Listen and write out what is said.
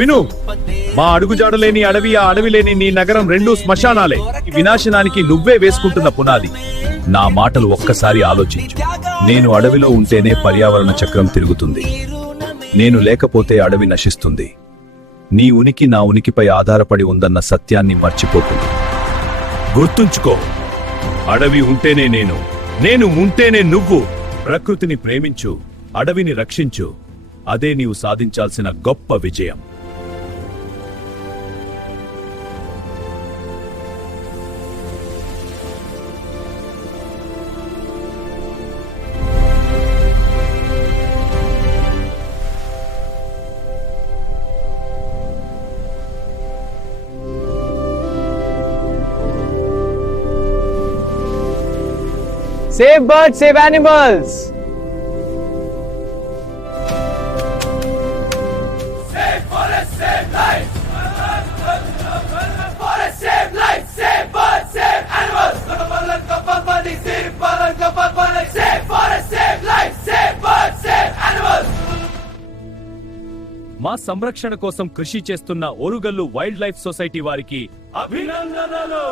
విను, మా అడుగుజాడలేని అడవి, ఆ అడవి లేని నీ నగరం రెండూ శ్మశానాలే. ఈ వినాశనానికి నువ్వే వేసుకుంటున్న పునాది. నా మాటలు ఒక్కసారి ఆలోచించు. నేను అడవిలో ఉంటేనే పర్యావరణ చక్రం తిరుగుతుంది. నేను లేకపోతే అడవి నశిస్తుంది. నీ ఉనికి నా ఉనికిపై ఆధారపడి ఉందన్న సత్యాన్ని మర్చిపోకు. గుర్తుంచుకో, అడవి ఉంటేనే నేను, నేను ఉంటేనే నువ్వు. ప్రకృతిని ప్రేమించు, అడవిని రక్షించు. అదే నీవు సాధించాల్సిన గొప్ప విజయం. Save birds, save animals! Save forest, save life! Forest, save life! Save birds, save animals! Save forest, save life! Save birds, save animals! మా సంరక్షణ కోసం కృషి చేస్తున్న ఓరుగల్లు వైల్డ్ లైఫ్ సొసైటీ వారికి అభినందనలు.